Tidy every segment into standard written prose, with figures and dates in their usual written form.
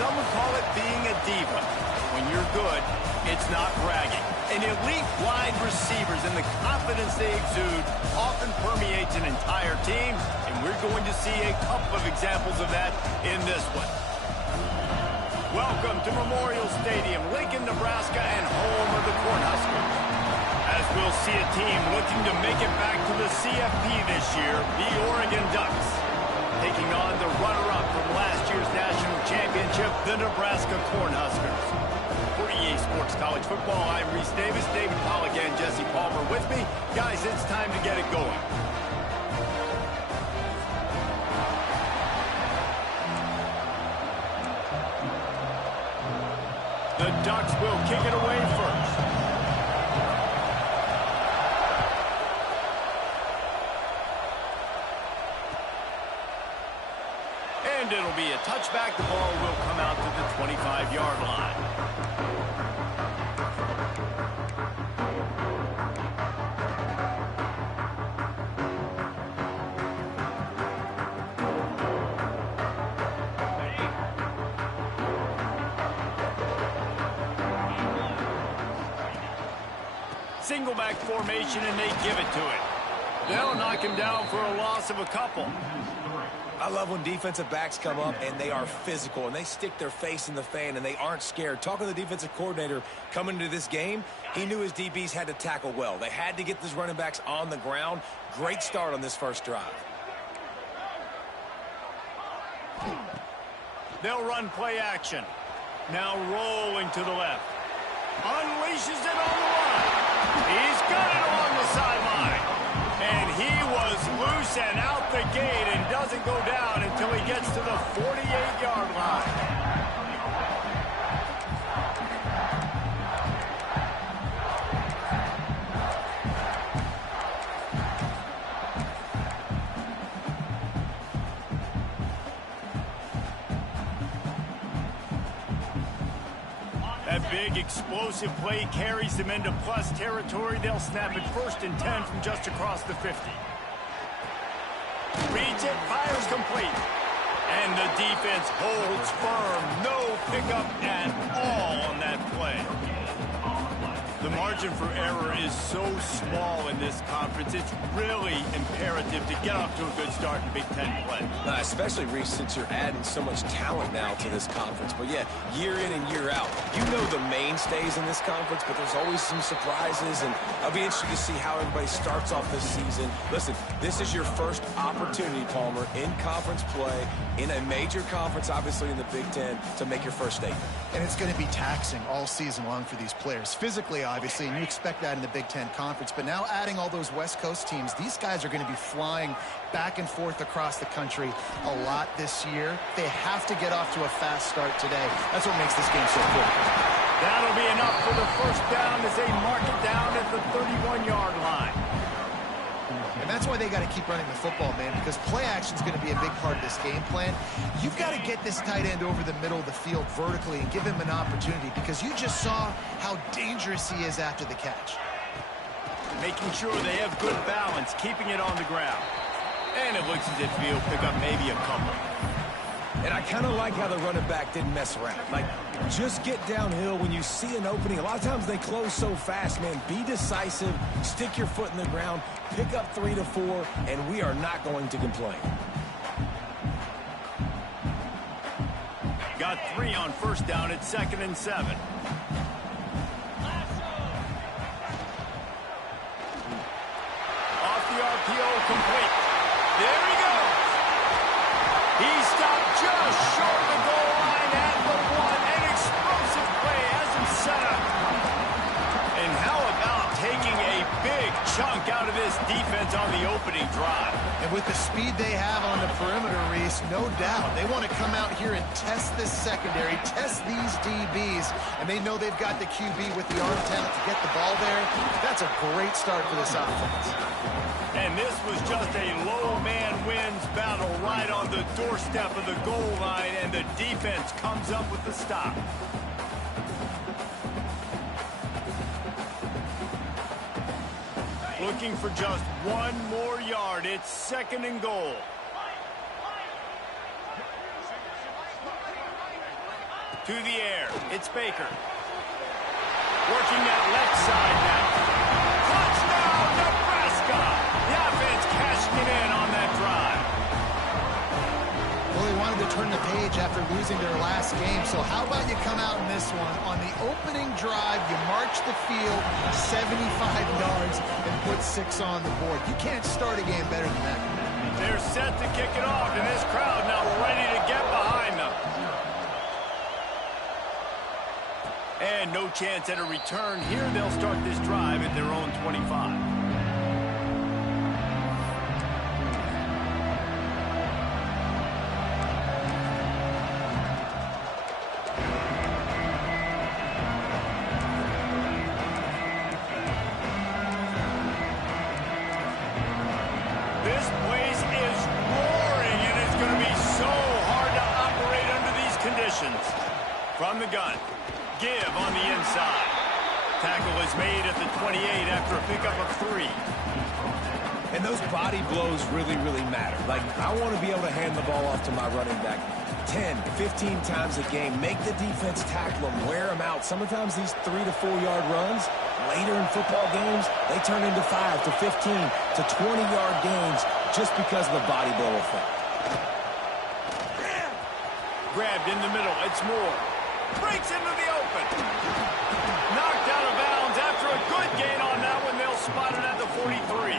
some would call it being a diva. When you're good, it's not bragging. And elite wide receivers and the confidence they exude often permeates an entire team, and we're going to see a couple of examples of that in this one. Welcome to Memorial Stadium, Lincoln, Nebraska, and home of the Cornhuskers. As we'll see a team looking to make it back to the CFP this year, the Oregon Ducks, taking on the runner-up from last year's national championship, the Nebraska Cornhuskers. For EA Sports College Football, I'm Reese Davis, David Pollack, and Jesse Palmer with me. Guys, it's time to get it going. The Ducks will kick it away first. And it'll be a touchback. The ball will come out to the 25-yard line. Single back formation, and they give it to it. They'll knock him down for a loss of a couple. I love when defensive backs come up and they are physical and they stick their face in the fan and they aren't scared. Talking to the defensive coordinator coming into this game, he knew his DBs had to tackle well. They had to get these running backs on the ground. Great start on this first drive. They'll run play action. Now rolling to the left. Unleashes it on the line. He's got it along the sideline. And he was loose and out the gate and doesn't go down until he gets to the 48-yard line. That big explosive play carries them into plus territory. They'll snap it 1st and 10 from just across the 50. Reads it, fires complete. And the defense holds firm. No pickup at all on that play. The margin for error is so small in this conference. It's really imperative to get off to a good start in Big Ten play. Especially, Reese, since you're adding so much talent now to this conference. But, yeah, year in and year out, you know the mainstays in this conference, but there's always some surprises, and I'll be interested to see how everybody starts off this season. Listen, this is your first opportunity, Palmer, in conference play, in a major conference, obviously in the Big Ten, to make your first statement. And it's going to be taxing all season long for these players. Physically, obviously, and you expect that in the Big Ten Conference. But now adding all those West Coast teams, these guys are going to be flying back and forth across the country a lot this year. They have to get off to a fast start today. That's what makes this game so cool. That'll be enough for the first down as they mark it down at the 31-yard line. And that's why they got to keep running the football, man, because play action is going to be a big part of this game plan. You've got to get this tight end over the middle of the field vertically and give him an opportunity, because you just saw how dangerous he is after the catch. Making sure they have good balance, keeping it on the ground. And it looks as if he'll pick up maybe a couple. And I kind of like how the running back didn't mess around. Like, just get downhill when you see an opening. A lot of times they close so fast, man. Be decisive, stick your foot in the ground, pick up 3 to 4, and we are not going to complain. Got 3 on first down at 2nd and 7. Off the RPO, complete. There he goes. He stopped just short of the goal line at the 1. An explosive play has him set up. And how about taking a big chunk out of this defense on the opening drive? And with the speed they have on the perimeter, Reese, no doubt, they want to come out here and test this secondary, test these DBs, and they know they've got the QB with the arm talent to get the ball there. That's a great start for this offense. And this was just a low man wins battle right on the doorstep of the goal line, and the defense comes up with the stop. Looking for just 1 more yard. It's 2nd and goal. To the air. It's Baker. Working that left side now. Touchdown, Nebraska! The offense cashing it in on that drive. Well, they wanted to turn the page after losing their last game, so how about you come out in this one? On the opening drive, you march the field 75 yards and put 6 on the board. You can't start a game better than that. They're set to kick it off, and this crowd now ready to get behind them. And no chance at a return here. They'll start this drive at their own 25. This place is roaring, and it's going to be so hard to operate under these conditions. From the gun. Give on the inside. Tackle is made at the 28 after a pickup of 3. And those body blows really, really matter. Like, I want to be able to hand the ball off to my running back 10, 15 times a game. Make the defense tackle them, wear them out. Sometimes these 3 to 4 yard runs, later in football games, they turn into 5 to 15 to 20 yard gains just because of the body blow effect. Grabbed in the middle. It's Moore. Breaks into the open. Knocked out of bounds after a good gain on that one. They'll spot it at the 43.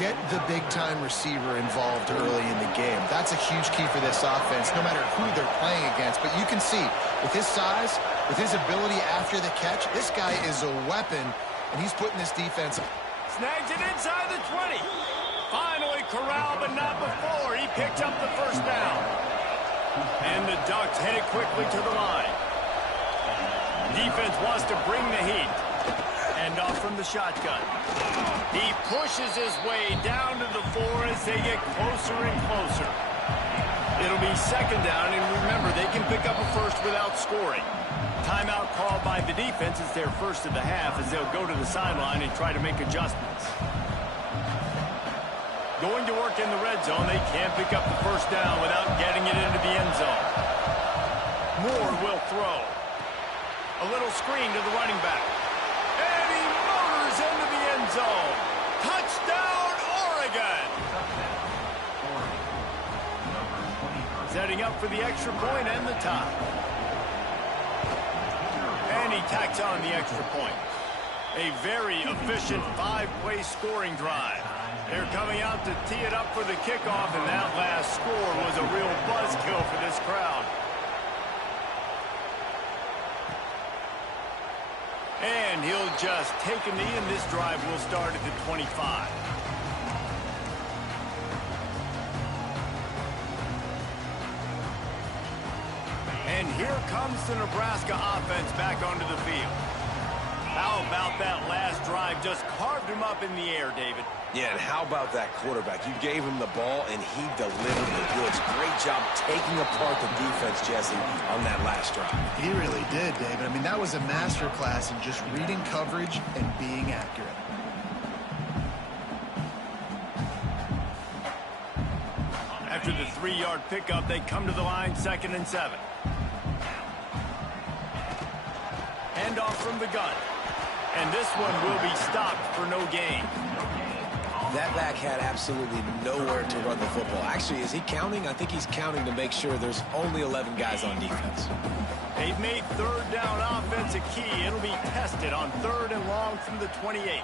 Get the big-time receiver involved early in the game. That's a huge key for this offense, no matter who they're playing against. But you can see, with his size, with his ability after the catch, this guy is a weapon, and he's putting this defense up. Snags it inside the 20. Finally corralled, but not before. He picked up the first down. And the Ducks headed quickly to the line. Defense wants to bring the heat. And off from the shotgun. He pushes his way down to the 4 as they get closer and closer. It'll be second down, and remember, they can pick up a first without scoring. Timeout called by the defense is their first of the half as they'll go to the sideline and try to make adjustments. Going to work in the red zone. They can't pick up the first down without getting it into the end zone. Moore will throw. A little screen to the running back. And he motors into the end zone. Touchdown, Oregon! Setting up for the extra point and the tie. And he tacks on the extra point. A very efficient 5-play scoring drive. They're coming out to tee it up for the kickoff, and that last score was a real buzzkill for this crowd. And he'll just take a knee, and this drive will start at the 25. And here comes the Nebraska offense back onto the field. How about that last drive? Just carved him up in the air, David. Yeah, and how about that quarterback? You gave him the ball, and he delivered the goods. Great job taking apart the defense, Jesse, on that last drive. He really did, David. I mean, that was a masterclass in just reading coverage and being accurate. After the 3-yard pickup, they come to the line, 2nd and 7. Handoff from the gun. And this one will be stopped for no gain. That back had absolutely nowhere to run the football. Actually, is he counting? I think he's counting to make sure there's only 11 guys on defense. They've made 3rd down offense a key. It'll be tested on 3rd and long from the 28.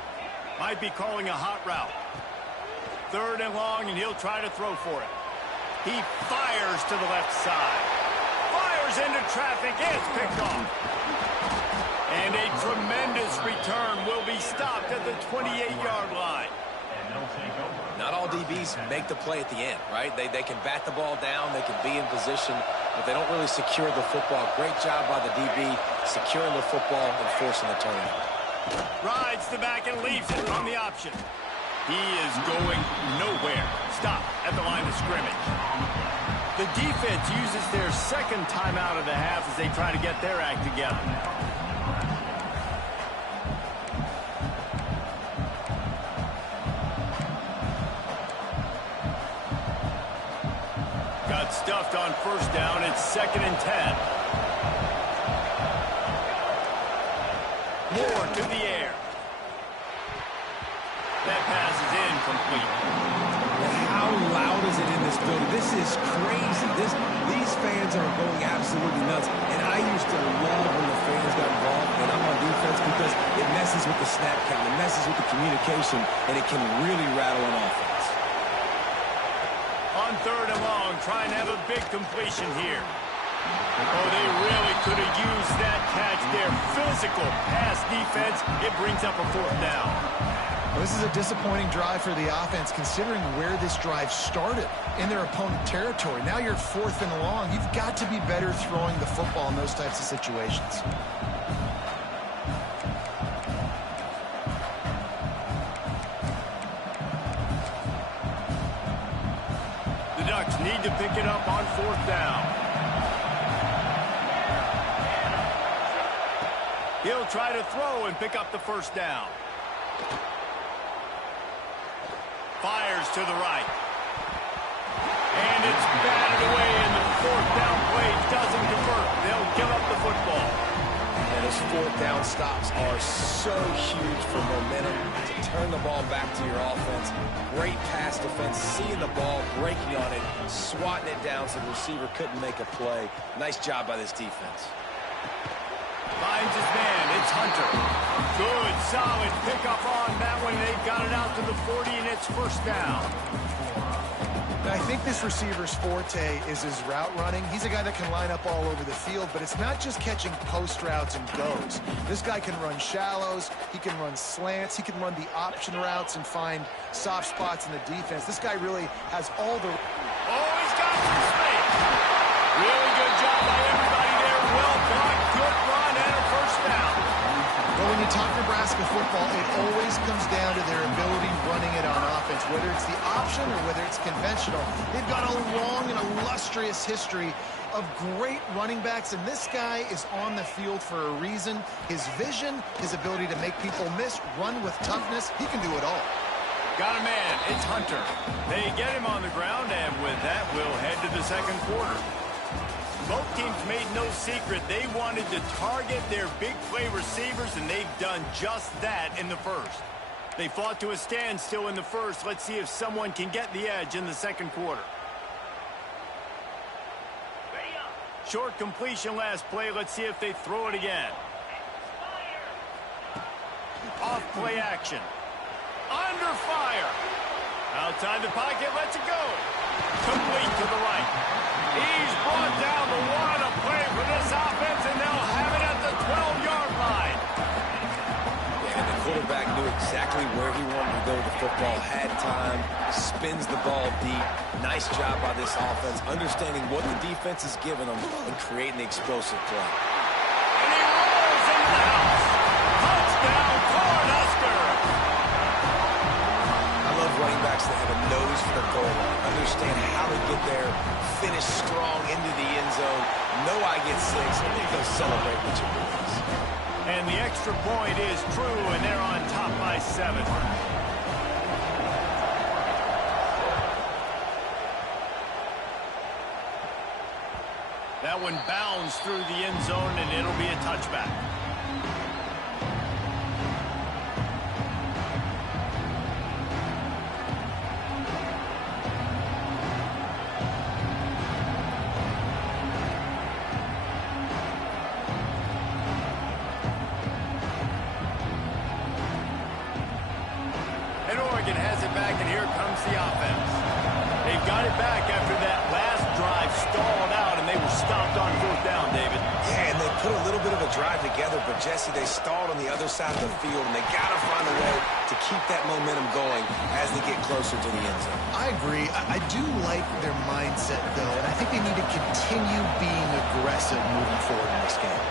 Might be calling a hot route. 3rd and long, and he'll try to throw for it. He fires to the left side. Fires into traffic. It's picked off. And a tremendous return will be stopped at the 28-yard line. Not all DBs make the play at the end, right? They can bat the ball down, they can be in position, but they don't really secure the football. Great job by the DB securing the football and forcing the turnover. Rides the back and leaves it on the option. He is going nowhere. Stop at the line of scrimmage. The defense uses their 2nd timeout of the half as they try to get their act together. Got stuffed on 1st down. It's 2nd and 10. Moore to the air. That pass is incomplete. How loud is it in this building? This is crazy. These fans are going absolutely nuts. And I used to love when the fans got involved and I'm on defense because it messes with the snap count, it messes with the communication, and it can really rattle an offense. On 3rd and long, trying to have a big completion here. Oh, they really could have used that catch there. Physical pass defense. It brings up a 4th down. Well, this is a disappointing drive for the offense, considering where this drive started in their opponent territory. Now you're 4th and long. You've got to be better throwing the football in those types of situations. The Ducks need to pick it up on 4th down. He'll try to throw and pick up the 1st down. Fires to the right. And it's batted away, and the 4th down play doesn't convert. They'll give up the football. And those 4th down stops are so huge for momentum to turn the ball back to your offense. Great pass defense, seeing the ball, breaking on it, swatting it down so the receiver couldn't make a play. Nice job by this defense. Finds his man. It's Hunter. Good, solid pickup on that one. They've got it out to the 40, and it's 1st down. I think this receiver's forte is his route running. He's a guy that can line up all over the field, but it's not just catching post routes and goes. This guy can run shallows. He can run slants. He can run the option routes and find soft spots in the defense. This guy really has all the... Oh, he's got some space. Really good job by everybody there. Well blocked, good run, and a 1st down. But when you talk Nebraska football, it always comes down to their ability running it on offense, whether it's the option or whether it's conventional. They've got a long and illustrious history of great running backs, and this guy is on the field for a reason. His vision, his ability to make people miss, run with toughness, he can do it all. Got a man. It's Hunter. They get him on the ground, and with that, we'll head to the 2nd quarter. Both teams made no secret they wanted to target their big play receivers, and they've done just that in the 1st. They fought to a standstill in the 1st. Let's see if someone can get the edge in the 2nd quarter. Short completion last play. Let's see if they throw it again. Off play action. Under fire. Outside the pocket, lets it go. Complete to the right. He's brought down the one. A play for this offense, and they'll have it at the 12-yard line. Yeah, and the quarterback knew exactly where he wanted to go with the football, had time, spins the ball deep. Nice job by this offense, understanding what the defense is giving them and creating the explosive play. And he rolls into the house. Touchdown, Cornhusker. I love running backs that have a nose for the goal line, understand how to get there, finish strong into the end zone, know I get 6, and then go celebrate with your boys. And the extra point is true, and they're on top by 7. That one bounds through the end zone, and it'll be a touchback. And Oregon has it back, and here comes the offense. They've got it back after that last drive stalled out, and they were stopped on 4th down, David. Yeah, and they put a little bit of a drive together, but Jesse, they stalled on the other side of the field, and they got to find a way to keep that momentum going as they get closer to the end zone. I agree. I do like their mindset, though, and I think they need to continue being aggressive moving forward in this game.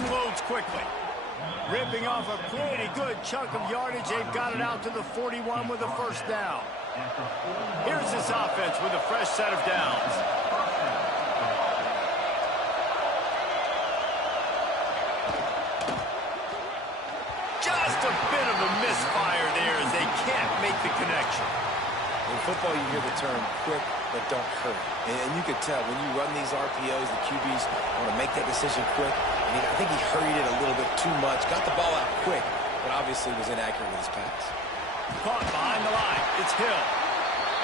Unloads quickly. Ripping off a pretty good chunk of yardage. They've got it out to the 41 with a 1st down. Here's this offense with a fresh set of downs. Just a bit of a misfire there as they can't make the connection. In football, you hear the term quick, but don't hurt. And you could tell when you run these RPOs, the QBs want to make that decision quick. And I think he hurried it a little bit too much. Got the ball out quick, but obviously was inaccurate with his pass. Caught behind the line. It's Hill.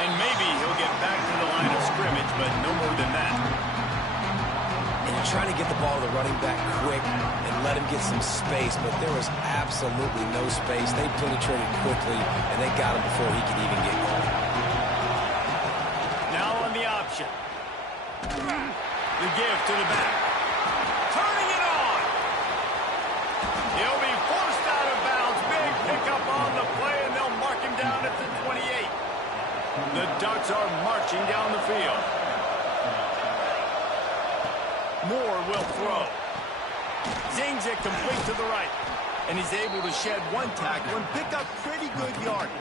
And maybe he'll get back to the line of scrimmage, but no more than that. And you're trying to get the ball to the running back quick and let him get some space, but there was absolutely no space. They penetrated quickly, and they got him before he could even get going. Now on the option. The give to the back. Turning it on. He'll be forced out of bounds. Big pickup on the play, and they'll mark him down at the 28. The Ducks are marching down the field. Moore will throw. Zings it complete to the right. And he's able to shed one tackle and pick up pretty good yardage.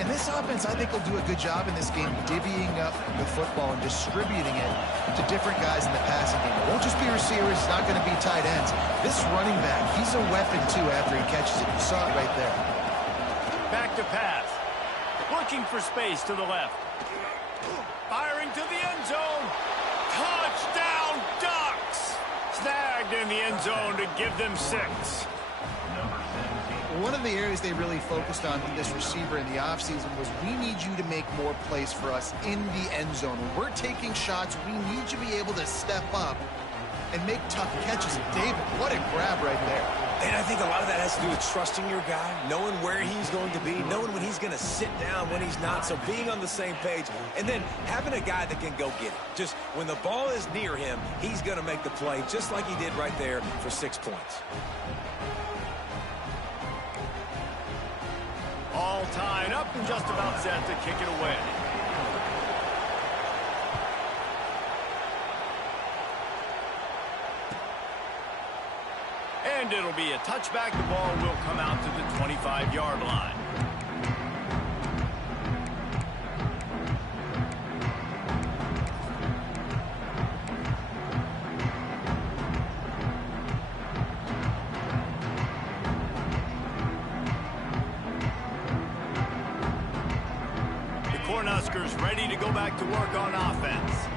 And this offense, I think, will do a good job in this game divvying up the football and distributing it to different guys in the passing game. It won't just be receivers. It's not going to be tight ends. This running back, he's a weapon, too, after he catches it. You saw it right there. Back to pass. Looking for space to the left. Firing to the end zone. Touchdown, Ducks! Snagged in the end zone to give them 6. One of the areas they really focused on with this receiver in the offseason was we need you to make more plays for us in the end zone. When we're taking shots, we need you to be able to step up and make tough catches. David, what a grab right there. And I think a lot of that has to do with trusting your guy, knowing where he's going to be, knowing when he's going to sit down, when he's not, so being on the same page, and then having a guy that can go get it. Just when the ball is near him, he's going to make the play, just like he did right there for 6 points. All tied up and just about set to kick it away. And it'll be a touchback. The ball will come out to the 25-yard line. The Cornhuskers ready to go back to work on offense.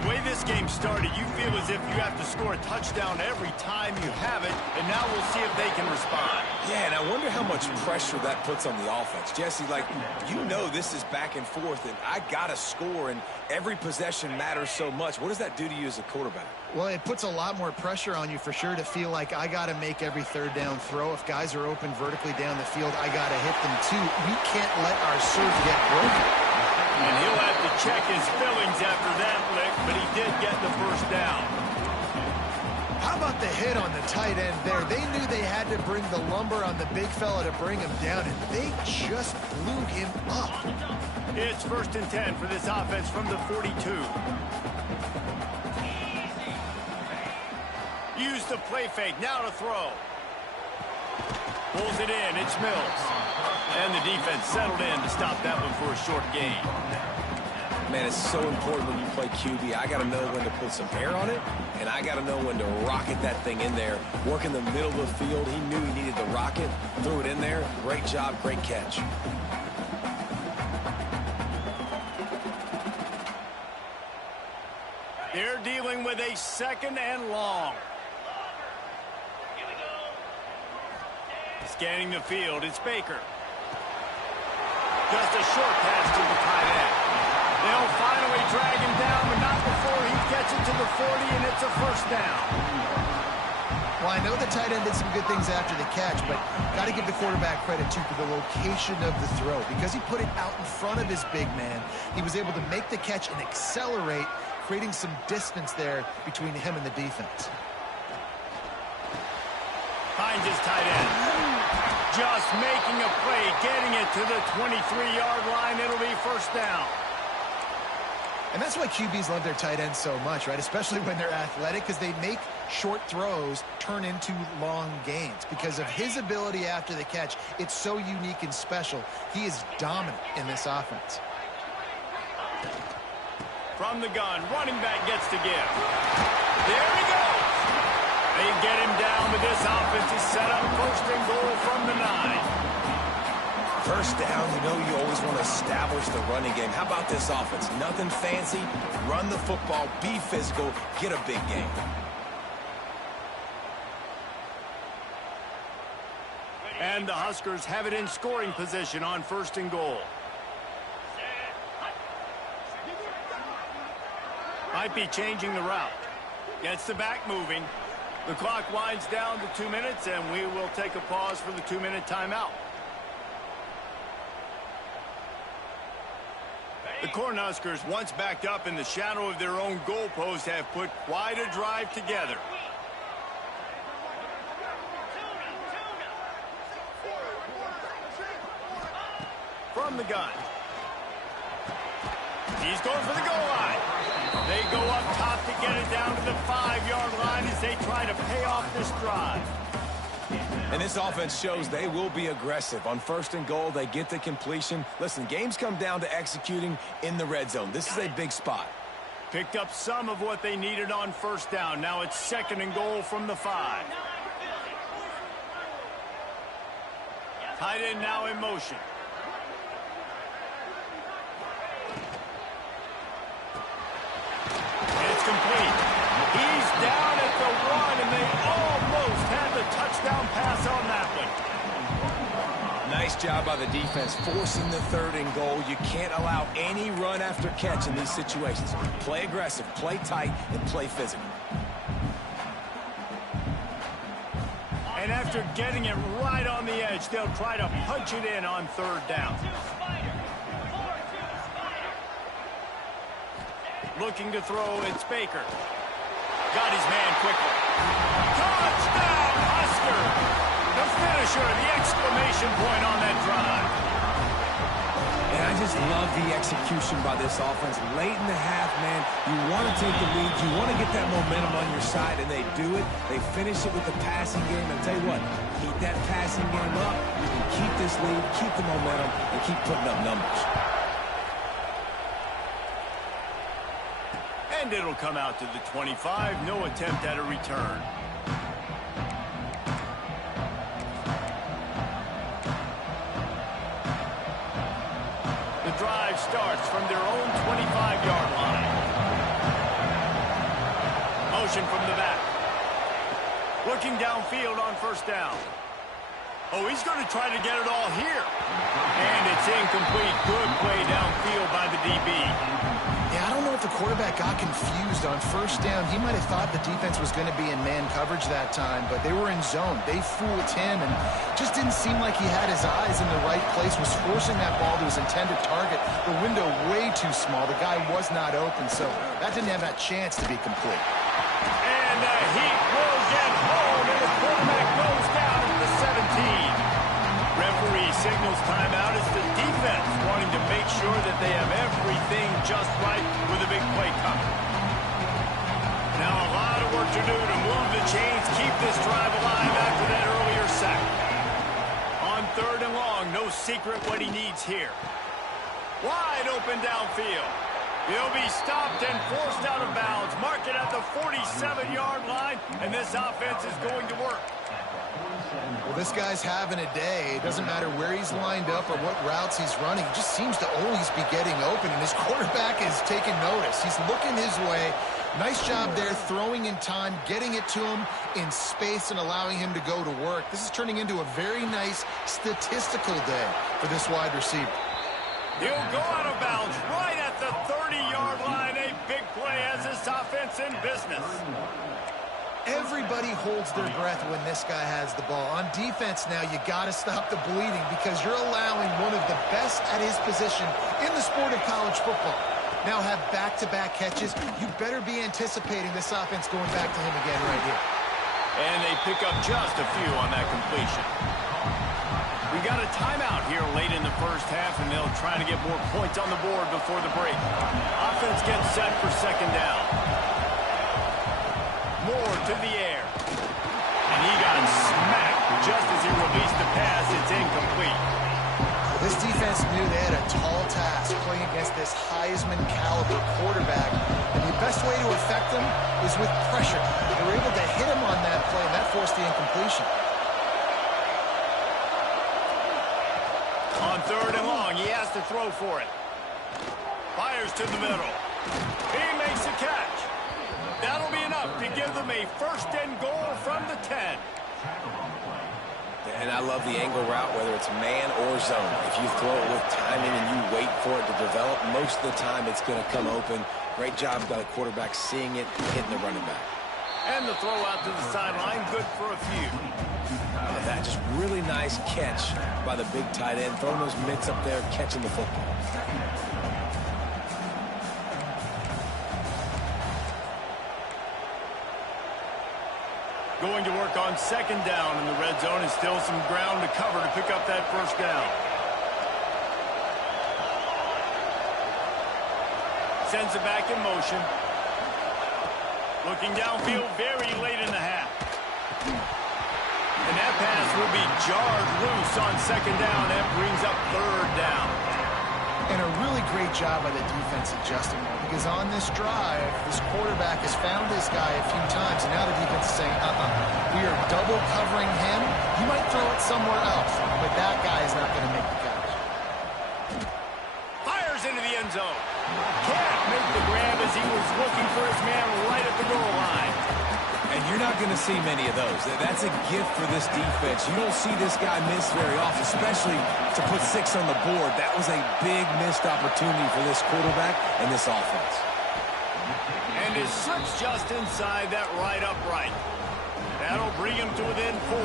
The way this game started, you feel as if you have to score a touchdown every time you have it, and now we'll see if they can respond. Yeah, and I wonder how much pressure that puts on the offense. Jesse, like, you know this is back and forth, and I got to score, and every possession matters so much. What does that do to you as a quarterback? Well, it puts a lot more pressure on you for sure to feel like I got to make every third down throw. If guys are open vertically down the field, I got to hit them too. We can't let our serve get broken. And he'll have to check his fillings after that lick, but he did get the first down. How about the hit on the tight end there? They knew they had to bring the lumber on the big fella to bring him down, and they just blew him up. It's 1st and 10 for this offense from the 42. Use the play fake, now to throw. Pulls it in, it's Mills. And the defense settled in to stop that one for a short gain. Man, it's so important when you play QB. I got to know when to put some air on it, and I got to know when to rocket that thing in there. Work in the middle of the field. He knew he needed the rocket. Threw it in there. Great job, great catch. They're dealing with a 2nd and long. Scanning the field, it's Baker. Just a short pass to the tight end. They'll finally drag him down, but not before he gets it to the 40, and it's a first down. Well, I know the tight end did some good things after the catch, but got to give the quarterback credit, too, for the location of the throw. Because he put it out in front of his big man, he was able to make the catch and accelerate, creating some distance there between him and the defense. Finds his tight end. Just making a play, getting it to the 23-yard line. It'll be first down. And that's why QBs love their tight ends so much, right? Especially when they're athletic, because they make short throws turn into long gains. Because of his ability after the catch, it's so unique and special. He is dominant in this offense. From the gun, running back gets to give. There he goes. They get him down, but this offense is set up 1st and goal from the 9. First down, you know you always want to establish the running game. How about this offense? Nothing fancy. Run the football, be physical, get a big gain. And the Huskers have it in scoring position on 1st and goal. Might be changing the route. Gets the back moving. The clock winds down to 2 minutes, and we will take a pause for the 2-minute timeout. The Cornhuskers, once backed up in the shadow of their own goalpost, have put quite a drive together. From the gun. He's going for the goal line. They go up top to get it down to the 5-yard line as they try to pay off this drive. And this offense shows they will be aggressive. On 1st and goal, they get the completion. Listen, games come down to executing in the red zone. This is a big spot. Picked up some of what they needed on 1st down. Now it's 2nd and goal from the 5. Tight end now in motion. It's complete. He's down at the 1, and they almost had the touchdown pass on that one. Nice job by the defense forcing the 3rd and goal. You can't allow any run after catch in these situations. Play aggressive, play tight, and play physical. And after getting it right on the edge, they'll try to punch it in on 3rd down. Looking to throw, it's Baker. Got his man quickly. Touchdown, Husker! The finisher, the exclamation point on that drive. And I just love the execution by this offense. Late in the half, man, you want to take the lead. You want to get that momentum on your side, and they do it. They finish it with the passing game. I'll tell you what, keep that passing game up. You can keep this lead, keep the momentum, and keep putting up numbers. And it'll come out to the 25. No attempt at a return. The drive starts from their own 25-yard line. Motion from the back. Looking downfield on 1st down. Oh, he's going to try to get it all here. And it's incomplete. Good play downfield by the DB. Yeah, I don't know if the quarterback got confused on 1st down. He might have thought the defense was going to be in man coverage that time, but they were in zone. They fooled him and just didn't seem like he had his eyes in the right place, was forcing that ball to his intended target. The window way too small. The guy was not open, so that didn't have that chance to be complete. And the Heat will get home, and the quarterback goes down at the 17. Referee signals timeout as the defense wanting to make sure that they have everything just right with a big play coming. Now a lot of work to do to move the chains, keep this drive alive after that earlier sack. On 3rd and long, no secret what he needs here. Wide open downfield. He'll be stopped and forced out of bounds. Mark it at the 47-yard line, and this offense is going to work. Well, this guy's having a day. It doesn't matter where he's lined up or what routes he's running. He just seems to always be getting open, and his quarterback is taking notice. He's looking his way. Nice job there, throwing in time, getting it to him in space and allowing him to go to work. This is turning into a very nice statistical day for this wide receiver. He'll go out of bounds right at the 30-yard line. A big play as this offense in business. Everybody holds their breath when this guy has the ball. On defense now, you got to stop the bleeding because you're allowing one of the best at his position in the sport of college football. Now have back-to-back catches. You better be anticipating this offense going back to him again right here. And they pick up just a few on that completion. We got a timeout here late in the 1st half, and they'll try to get more points on the board before the break. Offense gets set for 2nd down. Moore to the air. And he got smacked just as he released the pass. It's incomplete. Well, this defense knew they had a tall task playing against this Heisman-caliber quarterback. And the best way to affect him is with pressure. They were able to hit him on that play, and that forced the incompletion. On 3rd and long, he has to throw for it. Fires to the middle. He makes the catch. That'll be enough to give them a 1st and goal from the 10. And I love the angle route, whether it's man or zone. If you throw it with timing and you wait for it to develop, most of the time it's going to come open. Great job by the quarterback seeing it, hitting the running back. And the throw out to the sideline, good for a few. That just really nice catch by the big tight end, throwing those mitts up there, catching the football. Going to work on second down in the red zone, and still some ground to cover to pick up that first down. Sends it back in motion. Looking downfield very late in the half. And that pass will be jarred loose on second down. That brings up third down. And a really great job by the defense adjusting there, because on this drive, this quarterback has found his guy a few times, and now the defense is saying, we are double covering him. He might throw it somewhere else, but that guy is not going to make the catch. Fires into the end zone. Can't make the grab as he was looking for his man right at the goal line. And you're not going to see many of those. That's a gift for this defense. You don't see this guy miss very often, especially to put 6 on the board. That was a big missed opportunity for this quarterback and this offense. And it slips just inside that right upright. That'll bring him to within 4.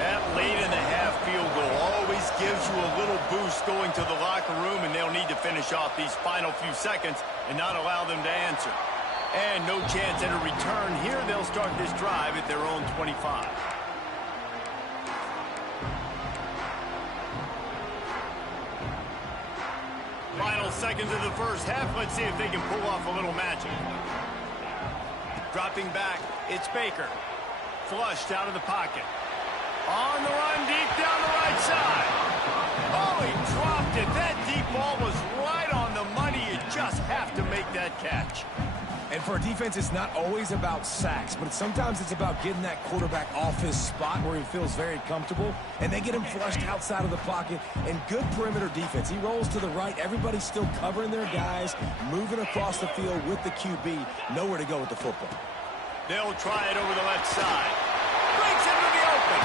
That late in the half field goal always gives you a little boost going to the locker room, and they'll need to finish off these final few seconds and not allow them to answer. And no chance at a return here. They'll start this drive at their own 25. Final seconds of the first half. Let's see if they can pull off a little magic. Dropping back, it's Baker. Flushed out of the pocket. On the run, deep down the right side. Oh, he dropped it. That deep ball was right on the money. You just have to make that catch. And for a defense, it's not always about sacks, but sometimes it's about getting that quarterback off his spot where he feels very comfortable, and they get him flushed outside of the pocket, and good perimeter defense. He rolls to the right. Everybody's still covering their guys, moving across the field with the QB. Nowhere to go with the football. They'll try it over the left side. Breaks into the open.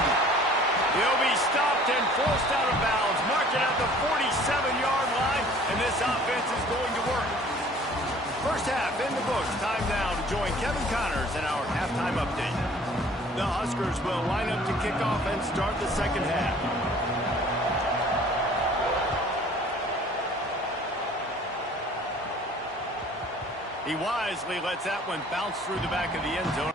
He'll be stopped and forced out of bounds. Marked it at the 47-yard line, and this offense is going to work. First half in the books. Time now to join Kevin Connors in our halftime update. The Huskers will line up to kick off and start the second half. He wisely lets that one bounce through the back of the end zone.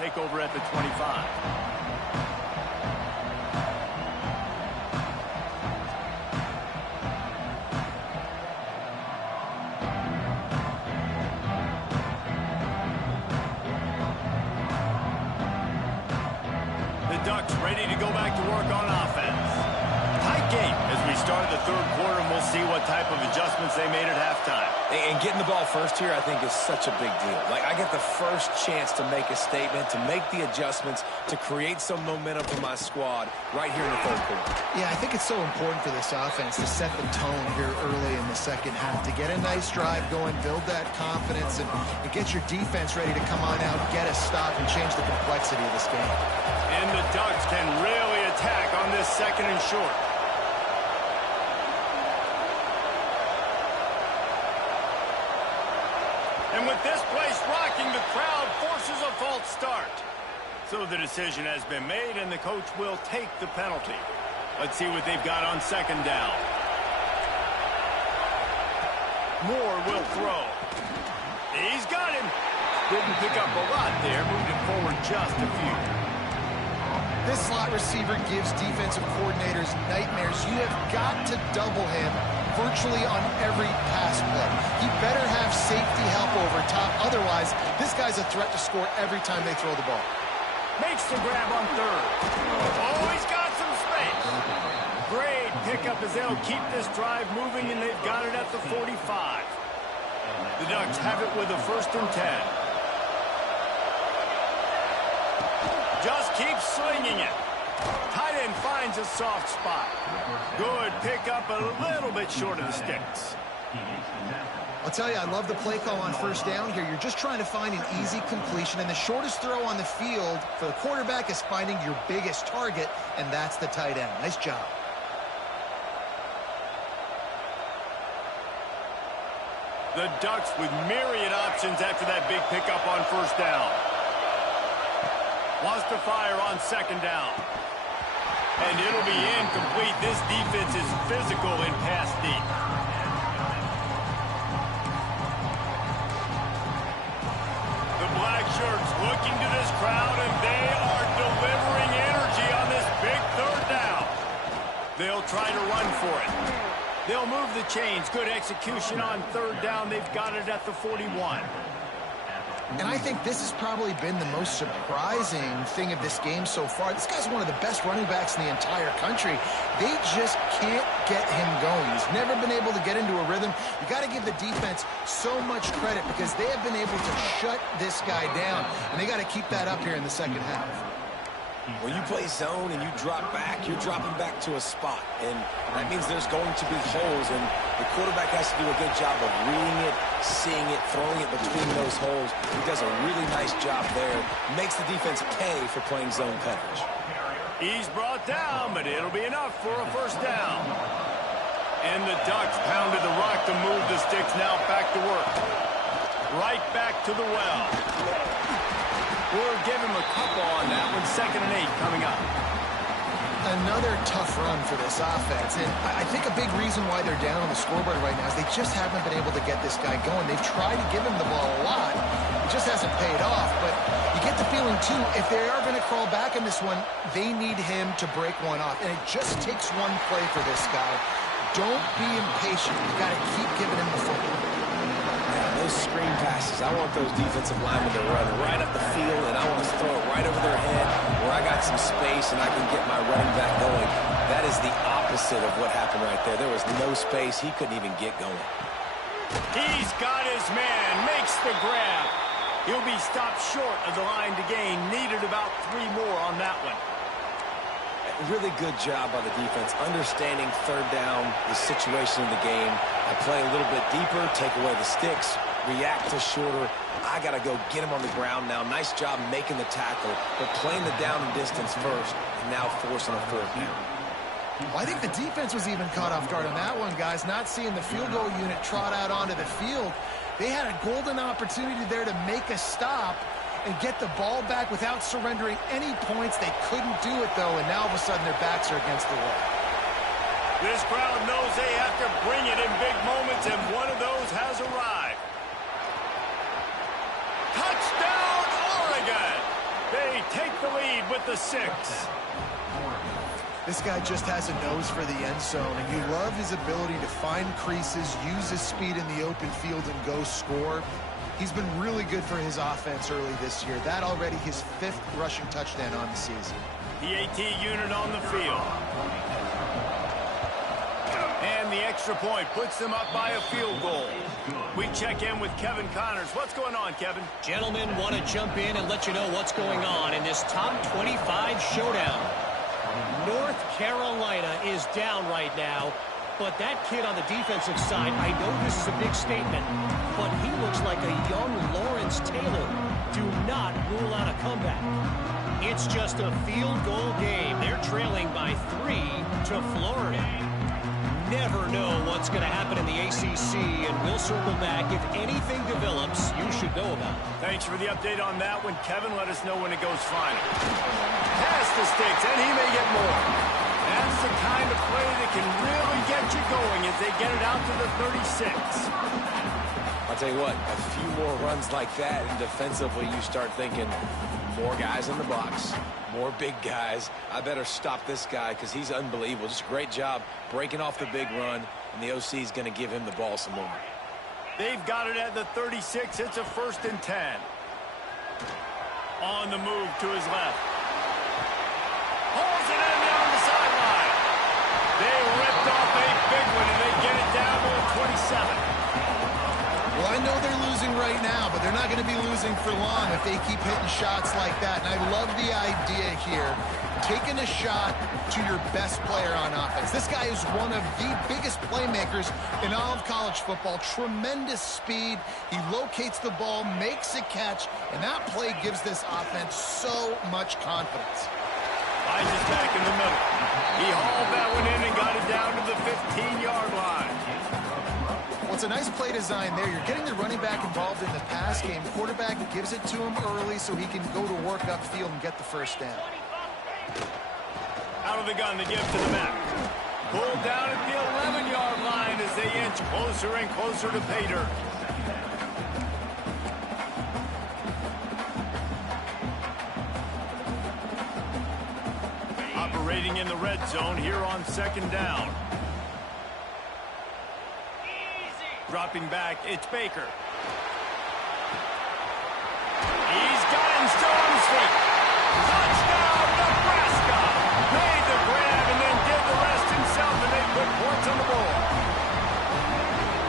Take over at the 25. The Ducks ready to go back to work on offense. Tight game as we start the third quarter, and we'll see what type of adjustments they made at halftime. And getting the ball first here, I think, is such a big deal. Like, I get the first chance to make a statement, to make the adjustments, to create some momentum for my squad right here in the third quarter. Yeah, I think it's so important for this offense to set the tone here early in the second half, to get a nice drive going, build that confidence, and get your defense ready to come on out, get a stop, and change the complexity of this game. And the Ducks can really attack on this second and short. And with this place rocking, the crowd forces a false start. So the decision has been made, and the coach will take the penalty. Let's see what they've got on second down. Moore will throw. He's got him. Didn't pick up a lot there, moved it forward just a few. This slot receiver gives defensive coordinators nightmares. You have got to double him virtually on every pass play. He better have safety help over top. Otherwise, this guy's a threat to score every time they throw the ball. Makes the grab on third. Always got some space. Great pickup as they'll keep this drive moving, and they've got it at the 45. The Ducks have it with a 1st and 10. Just keeps swinging it. Tight end finds a soft spot. Good pickup, a little bit short of the sticks. I'll tell you, I love the play call on 1st down here. You're just trying to find an easy completion, and the shortest throw on the field for the quarterback is finding your biggest target, and that's the tight end. Nice job. The Ducks with myriad options after that big pickup on 1st down. Wants to fire on 2nd down. And it'll be incomplete. This defense is physical in pass deep. The black shirts looking to this crowd, and they are delivering energy on this big 3rd down. They'll try to run for it. They'll move the chains. Good execution on 3rd down. They've got it at the 41. And I think this has probably been the most surprising thing of this game so far. This guy's one of the best running backs in the entire country. They just can't get him going. He's never been able to get into a rhythm. You got to give the defense so much credit because they have been able to shut this guy down, and they got to keep that up here in the 2nd half. When you play zone and you drop back, you're dropping back to a spot. And that means there's going to be holes, and the quarterback has to do a good job of reading it, seeing it, throwing it between those holes. He does a really nice job there. Makes the defense pay for playing zone coverage. He's brought down, but it'll be enough for a 1st down. And the Ducks pounded the rock to move the sticks. Now back to work. Right back to the well. We'll give him a couple on that one. 2nd and 8 coming up. Another tough run for this offense. And I think a big reason why they're down on the scoreboard right now is they just haven't been able to get this guy going. They've tried to give him the ball a lot. It just hasn't paid off. But you get the feeling, too, if they are going to crawl back in this one, they need him to break one off. And it just takes one play for this guy. Don't be impatient. You got to keep giving him the football. Those screen passes, I want those defensive linemen to run right up the field, and I want to throw it right over their head where I got some space and I can get my running back going. That is the opposite of what happened right there. There was no space. He couldn't even get going. He's got his man, makes the grab. He'll be stopped short of the line to gain. Needed about 3 more on that one. Really good job by the defense, understanding 3rd down, the situation in the game. I play a little bit deeper, take away the sticks, react to shorter. I got to go get him on the ground now. Nice job making the tackle, but playing the down and distance first, and now forcing a 4th down. Well, I think the defense was even caught off guard on that one, guys. Not seeing the field goal unit trot out onto the field. They had a golden opportunity there to make a stop and get the ball back without surrendering any points. They couldn't do it, though, and now all of a sudden their backs are against the wall. This crowd knows they have to bring it in big moments, and one of those has arrived. Touchdown, Oregon! They take the lead with the 6. This guy just has a nose for the end zone, and you love his ability to find creases, use his speed in the open field, and go score. He's been really good for his offense early this year. That already his 5th rushing touchdown on the season. The AT unit on the field. And the extra point puts them up by a field goal. We check in with Kevin Connors. What's going on, Kevin? Gentlemen, want to jump in and let you know what's going on in this top 25 showdown. North Carolina is down right now. But that kid on the defensive side, I know this is a big statement, but he looks like a young Lawrence Taylor. Do not rule out a comeback. It's just a field goal game. They're trailing by 3 to Florida. Never know what's going to happen in the ACC, and we'll circle back. If anything develops, you should know about it. Thanks for the update on that one, Kevin. Let us know when it goes final. Past the sticks, and he may get more. That's the kind of play that can really get you going as they get it out to the 36. I'll tell you what, a few more runs like that, and defensively you start thinking, More guys in the box, more big guys. I better stop this guy because he's unbelievable. Just a great job breaking off the big run, and the OC is going to give him the ball some more. They've got it at the 36. It's a 1st and 10. On the move to his left. Holds it in down the sideline. They ripped off a big one, and they get it down to the 27. Well, I know they're losing right now, but they're not going to be losing for long if they keep hitting shots like that. And I love the idea here, taking a shot to your best player on offense. This guy is one of the biggest playmakers in all of college football. Tremendous speed. He locates the ball, makes a catch, and that play gives this offense so much confidence. Wise is back in the middle. He hauled that one in and got it down to the 15-yard line. Well, it's a nice play design there. You're getting the running back involved in the pass game. Quarterback gives it to him early so he can go to work upfield and get the first down. Out of the gun, the give to the back. Pulled down at the 11-yard line as they inch closer and closer to pay dirt. Operating in the red zone here on 2nd down. Dropping back, it's Baker. He's got him still on his feet. Touchdown, Nebraska! Made the grab and then did the rest himself, and they put points on the board.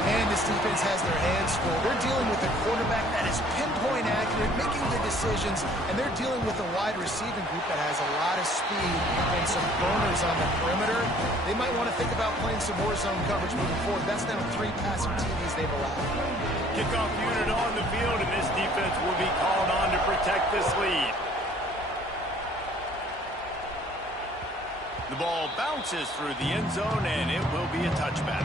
And this defense has their hands full. They're dealing with a quarterback that is pinpoint accurate, making the decisions, and they're dealing with a wide receiving group that has a lot of speed and some burners on the perimeter. They might want to think about playing some more zone coverage moving forward. That's now 3 passing TDs they've allowed. Kickoff unit on the field, and this defense will be called on to protect this lead. The ball bounces through the end zone, and it will be a touchback.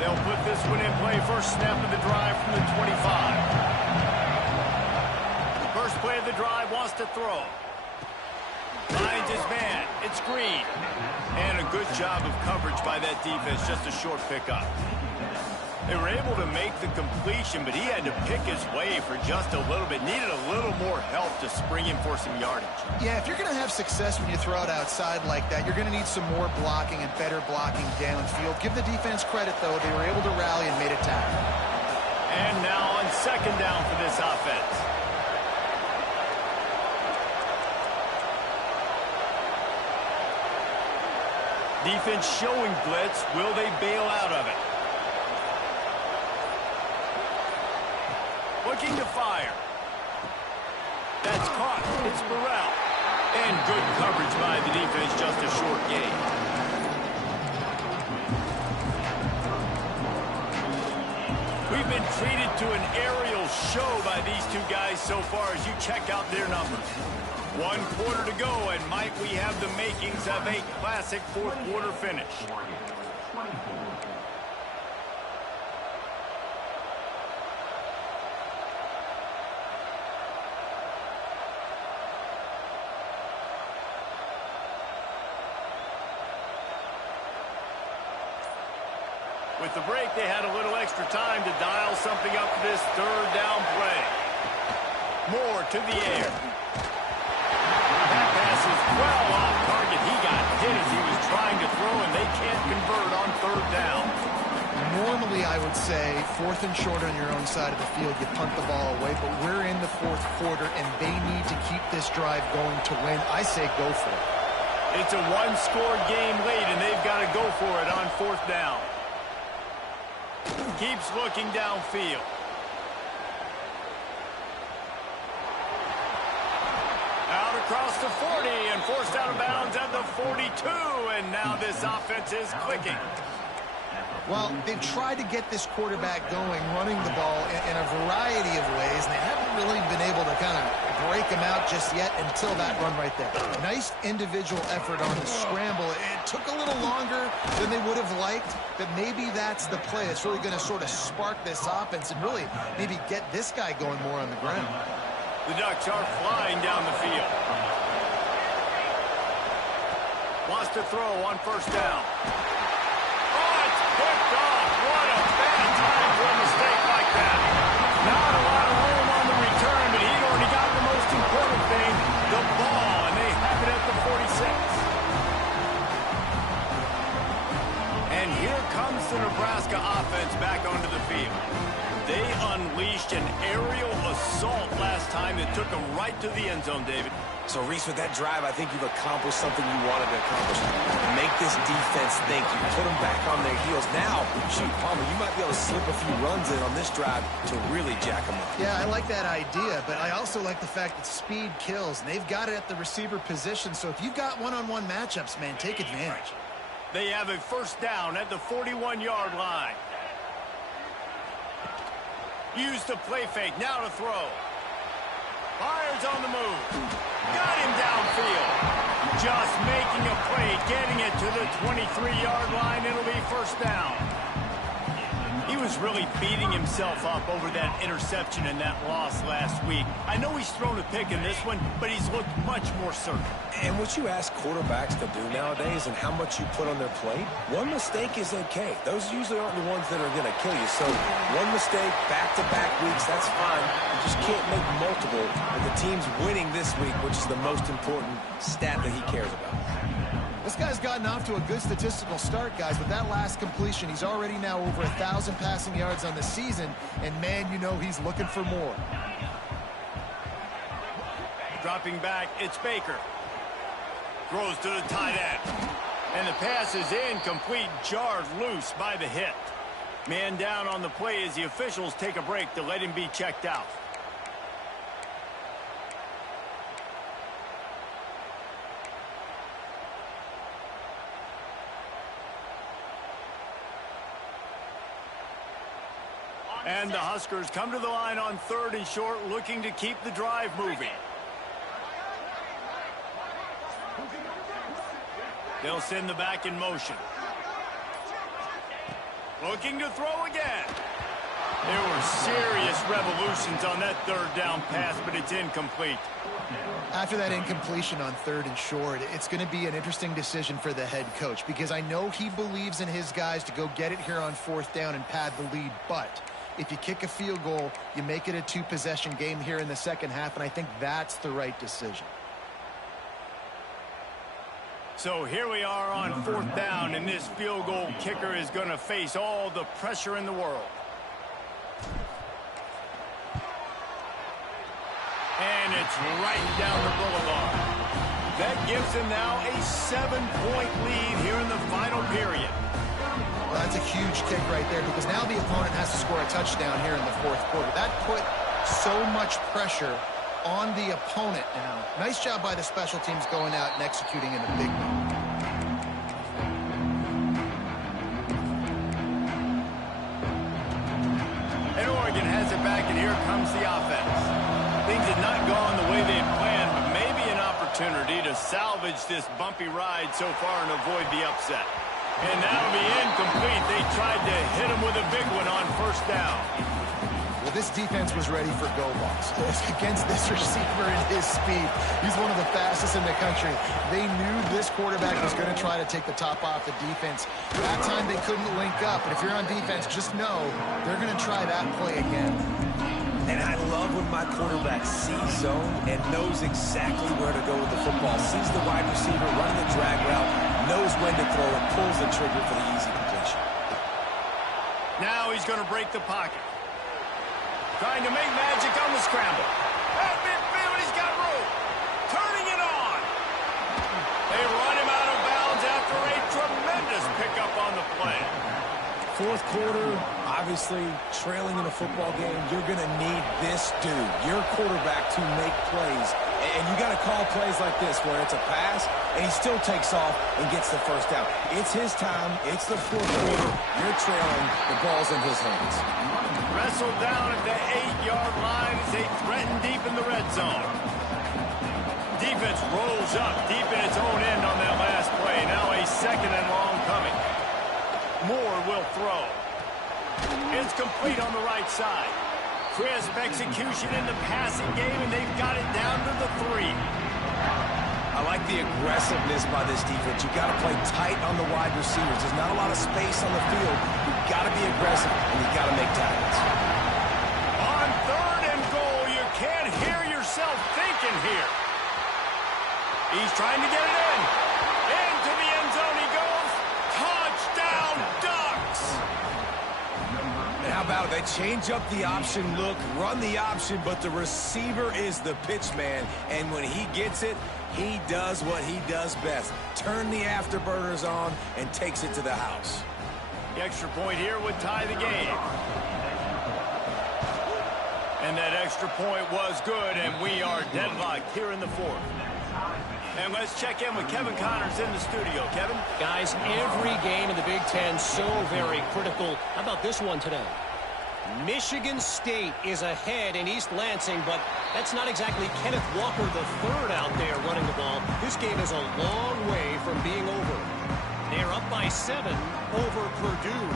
They'll put this one in play. First snap of the drive from the 25. First play of the drive, wants to throw. Finds his man. It's Green. And a good job of coverage by that defense. Just a short pickup. They were able to make the completion, but he had to pick his way for just a little bit. Needed a little more help to spring him for some yardage. Yeah, if you're going to have success when you throw it outside like that, you're going to need some more blocking and better blocking downfield. Give the defense credit, though. They were able to rally and made a tackle. And now on 2nd down for this offense. Defense showing blitz. Will they bail out of it? Looking to fire. That's caught. It's Burrell. And good coverage by the defense. Just a short gain. We've been treated to an aerial show by these two guys so far as you check out their numbers. 1 quarter to go, and might we have the makings of a classic 4th quarter finish. With the break, they had a little extra time to dial something up for this 3rd down play. Moore to the air. That pass is well off target. He got hit as he was trying to throw, and they can't convert on 3rd down. Normally, I would say 4th and short on your own side of the field, you punt the ball away, but we're in the 4th quarter, and they need to keep this drive going to win. I say go for it. It's a 1-score game late, and they've got to go for it on 4th down. Keeps looking downfield. Out across the 40 and forced out of bounds at the 42. And now this offense is clicking. Well, they've tried to get this quarterback going, running the ball in a variety of ways, and they haven't really been able to kind of break him out just yet until that run right there. Nice individual effort on the scramble. It took a little longer than they would have liked, but maybe that's the play. It's really going to sort of spark this offense and really maybe get this guy going more on the ground. The Ducks are flying down the field. Wants to throw on 1st down. Oh, it's picked off. What a bad unleashed an aerial assault last time that took him right to the end zone, David. So, Reese, with that drive, I think you've accomplished something you wanted to accomplish. Make this defense think. You put them back on their heels. Now, shoot, Palmer, you might be able to slip a few runs in on this drive to really jack them up. Yeah, I like that idea, but I also like the fact that speed kills. And they've got it at the receiver position, so if you've got one-on-one matchups, man, take advantage. They have a first down at the 41-yard line. Use the play fake, now to throw. Fires on the move. Got him downfield. Just making a play, getting it to the 23-yard line. It'll be first down. He was really beating himself up over that interception and that loss last week. I know he's thrown a pick in this one, but he's looked much more certain. And what you ask quarterbacks to do nowadays and how much you put on their plate, one mistake is okay. Those usually aren't the ones that are going to kill you. So one mistake, back-to-back weeks, that's fine. You just can't make multiple. And the team's winning this week, which is the most important stat that he cares about. This guy's gotten off to a good statistical start, guys. With that last completion, he's already now over 1,000 passing yards on the season, and man, you know he's looking for more. Dropping back, it's Baker. Throws to the tight end. And the pass is incomplete, jarred loose by the hit. Man down on the play as the officials take a break to let him be checked out. And the Huskers come to the line on 3rd and short, looking to keep the drive moving. They'll send the back in motion. Looking to throw again. There were serious revolutions on that 3rd down pass, but it's incomplete. After that incompletion on 3rd and short, it's going to be an interesting decision for the head coach, because I know he believes in his guys to go get it here on 4th down and pad the lead, but if you kick a field goal, you make it a 2-possession game here in the second half, and I think that's the right decision. So here we are on 4th down, and this field goal kicker is going to face all the pressure in the world. And it's right down the boulevard. That gives him now a 7-point lead here in the final period. Well, that's a huge kick right there, because now the opponent has to score a touchdown here in the 4th quarter. That put so much pressure on the opponent now. Nice job by the special teams going out and executing in a big way. And Oregon has it back, and here comes the offense. Things had not gone the way they had planned, but maybe an opportunity to salvage this bumpy ride so far and avoid the upset. And that'll be incomplete. They tried to hit him with a big one on 1st down. Well, this defense was ready for go balls against this receiver and his speed. He's one of the fastest in the country. They knew this quarterback was going to try to take the top off the defense. That time they couldn't link up, but if you're on defense, just know they're going to try that play again. And I love when my quarterback sees zone and knows exactly where to go with the football. Sees the wide receiver running the drag route, knows when to throw it, pulls the trigger for the easy completion. Now he's going to break the pocket. Trying to make magic on the scramble. At midfield, he's got room. Turning it on. They run him out of bounds after a tremendous pickup on the play. 4th quarter, obviously trailing in a football game, you're going to need this dude, your quarterback, to make plays. And you got to call plays like this where it's a pass and he still takes off and gets the 1st down. It's his time. It's the 4th quarter. You're trailing. The ball's in his hands. Wrestled down at the 8-yard line as they threaten deep in the red zone. Defense rolls up deep in its own end on that last play. Now a 2nd and long coming. Moore will throw. It's complete on the right side. Crisp execution in the passing game, and they've got it down to the 3. I like the aggressiveness by this defense. You've got to play tight on the wide receivers. There's not a lot of space on the field. You've got to be aggressive, and you've got to make tackles. On 3rd and goal, you can't hear yourself thinking here. He's trying to get it in. Into the end zone he goes. Touchdown, Ducks! And how how about it? They change up the option look, run the option, but the receiver is the pitch man. And when he gets it, he does what he does best. Turn the afterburners on and takes it to the house. The extra point here would tie the game. And that extra point was good, and we are deadlocked here in the fourth. And let's check in with Kevin Connors in the studio. Kevin? Guys, every game in the Big Ten so very critical. How about this one today? Michigan State is ahead in East Lansing, but that's not exactly Kenneth Walker III out there running the ball. This game is a long way from being over. They're up by 7 over Purdue.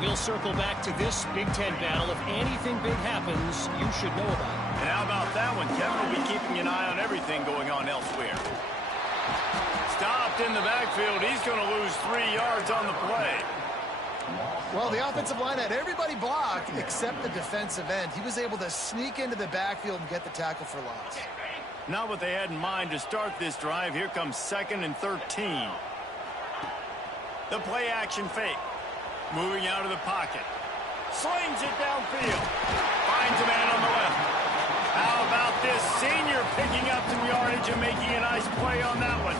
We'll circle back to this Big Ten battle. If anything big happens, you should know about it. And how about that one? Kevin will be keeping an eye on everything going on elsewhere. Stopped in the backfield. He's going to lose 3 yards on the play. Well, the offensive line had everybody blocked except the defensive end. He was able to sneak into the backfield and get the tackle for loss. Not what they had in mind to start this drive. Here comes 2nd and 13. The play action fake. Moving out of the pocket. Slings it downfield. Finds a man on the left. How about this senior picking up some yardage and making a nice play on that one?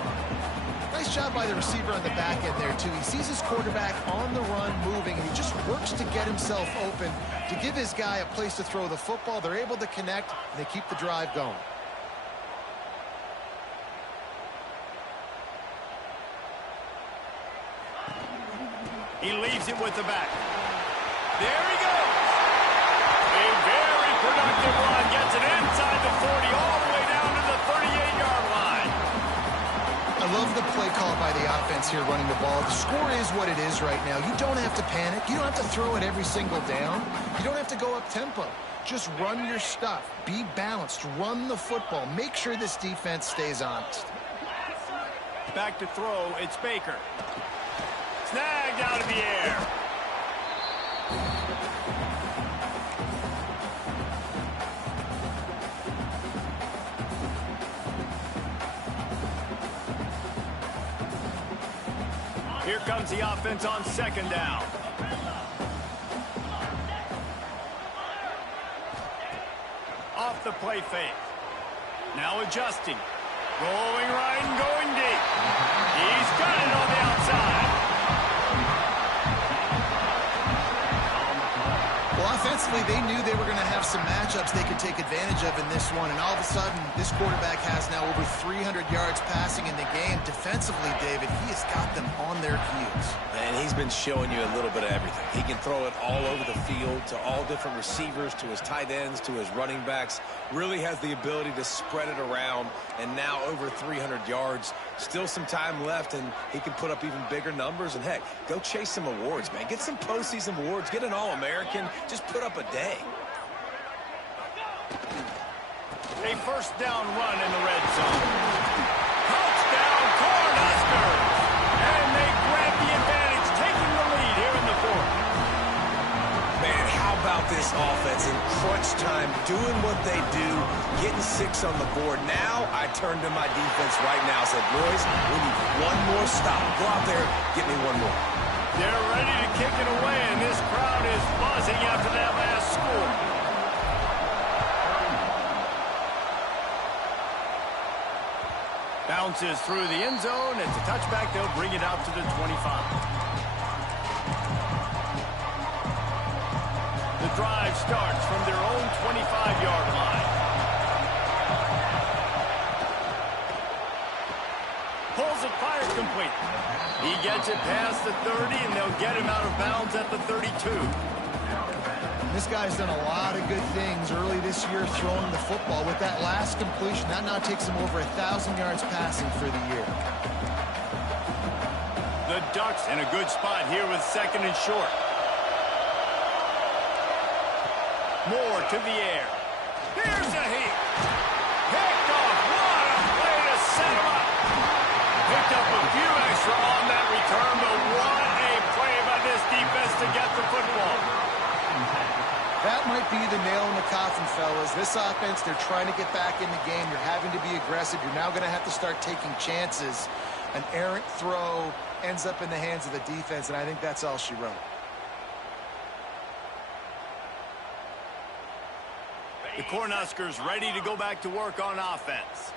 Nice job by the receiver on the back end there, too. He sees his quarterback on the run moving, and he just works to get himself open to give his guy a place to throw the football. They're able to connect, and they keep the drive going. He leaves it with the back. There he goes. A very productive run. Gets it inside the 40 all the way down to the 38-yard line. I love the play call by the offense here running the ball. The score is what it is right now. You don't have to panic. You don't have to throw it every single down. You don't have to go up tempo. Just run your stuff. Be balanced. Run the football. Make sure this defense stays honest. Back to throw. It's Baker. Snagged out of the air. Here comes the offense on 2nd down. Off the play fake. Now adjusting. Rolling right and going deep. He's got it on the outside. Well, offensively, they knew they were going to have some matchups they could take advantage of in this one, and all of a sudden, this quarterback has now over 300 yards passing in the game. Defensively, David, he has got them on their heels. And he's been showing you a little bit of everything. He can throw it all over the field to all different receivers, to his tight ends, to his running backs. Really has the ability to spread it around, and now over 300 yards. Still some time left, and he can put up even bigger numbers. And, heck, go chase some awards, man. Get some postseason awards. Get an All-American. Just put up a day. A 1st down run in the red zone. Touchdown, Cornhuskers! And they grab the advantage, taking the lead here in the 4th. Man, how about this offense in crunch time, doing what they do, getting 6 on the board. Now I turn to my defense right now. Said, boys, we need one more stop. Go out there, get me one more. They're ready to kick it away, and this crowd is buzzing after that last score. Bounces through the end zone. It's a touchback. They'll bring it out to the 25. The drive starts from their own 25-yard line. Pulls it, fires complete. He gets it past the 30, and they'll get him out of bounds at the 32. This guy's done a lot of good things early this year throwing the football. With that last completion, that now takes him over 1,000 yards passing for the year. The Ducks in a good spot here with 2nd and short. Moore to the air. Here's a heat. Picked off. What a play to set him up. Picked up a few extra on that return, but what a play by this defense to get the football. That might be the nail in the coffin, fellas. This offense, they're trying to get back in the game. You're having to be aggressive. You're now going to have to start taking chances. An errant throw ends up in the hands of the defense, and I think that's all she wrote. The Cornhuskers ready to go back to work on offense.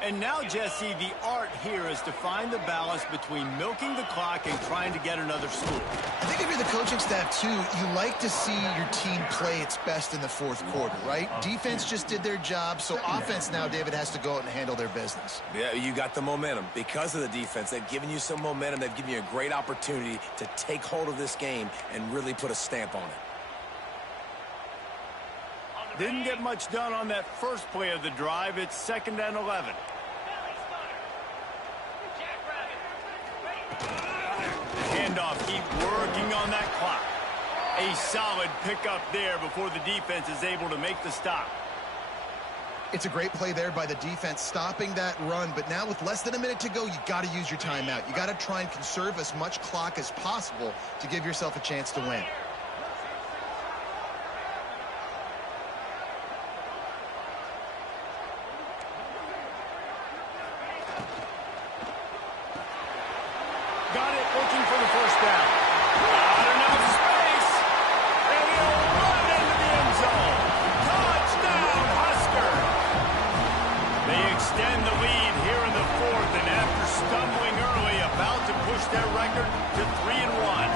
And now, Jesse, the art here is to find the balance between milking the clock and trying to get another score. I think if you're the coaching staff, too, you like to see your team play its best in the fourth quarter, right? Defense just did their job, so offense now, David, has to go out and handle their business. Yeah, you got the momentum. Because of the defense, they've given you some momentum. They've given you a great opportunity to take hold of this game and really put a stamp on it. Didn't get much done on that first play of the drive. It's 2nd and 11. Handoff, keep working on that clock. A solid pickup there before the defense is able to make the stop. It's a great play there by the defense, stopping that run. But now with less than a minute to go, you got to use your timeout. You got to try and conserve as much clock as possible to give yourself a chance to win. Got it, looking for the first down. Not enough space. And he'll run into the end zone. Touchdown, Husker. They extend the lead here in the fourth, and after stumbling early, about to push their record to 3-1.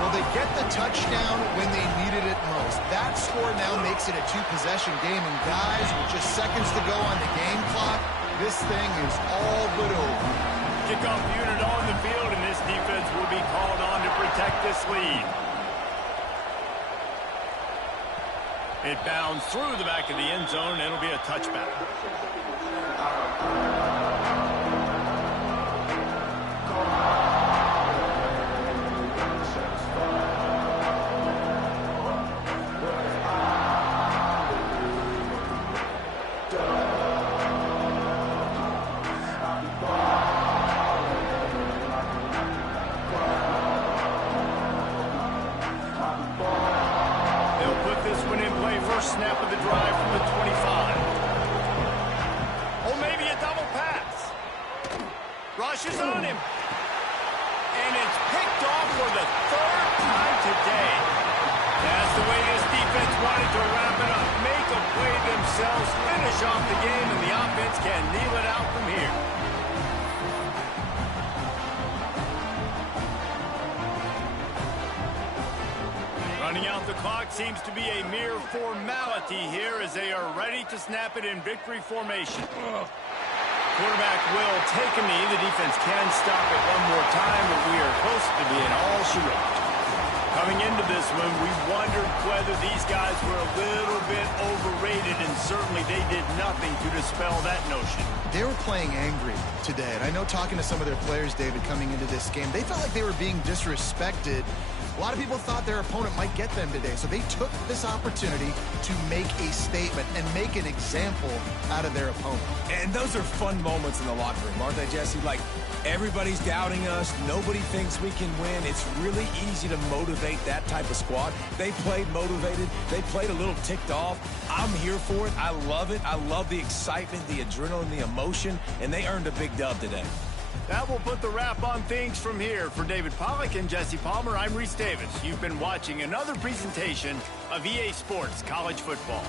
Well, they get the touchdown when they needed it most. That score now makes it a two-possession game, and guys, with just seconds to go on the game clock, this thing is all but over. Kickoff unit on the field, and this defense will be called on to protect this lead. It bounds through the back of the end zone, and it'll be a touchback. Snap of the drive from the 25. Oh, maybe a double pass. Rushes on him. And it's picked off for the third time today. That's the way this defense wanted to wrap it up. Make a play themselves, finish off the game, and the offense can kneel it out from here. Running out the clock seems to be a mere formality here as they are ready to snap it in victory formation. Quarterback will take a knee. The defense can stop it one more time, but we are close to being all she wrote. Coming into this one, we wondered whether these guys were a little bit overrated, and certainly they did nothing to dispel that notion. They were playing angry today, and I know talking to some of their players, David, coming into this game, they felt like they were being disrespected. A lot of people thought their opponent might get them today, so they took this opportunity to make a statement and make an example out of their opponent. And those are fun moments in the locker room, aren't they, Jesse? Like, everybody's doubting us. Nobody thinks we can win. It's really easy to motivate that type of squad. They played motivated. They played a little ticked off. I'm here for it. I love it. I love the excitement, the adrenaline, the emotion, and they earned a big dub today. That will put the wrap on things from here. For David Pollack and Jesse Palmer, I'm Reese Davis. You've been watching another presentation of EA Sports College Football.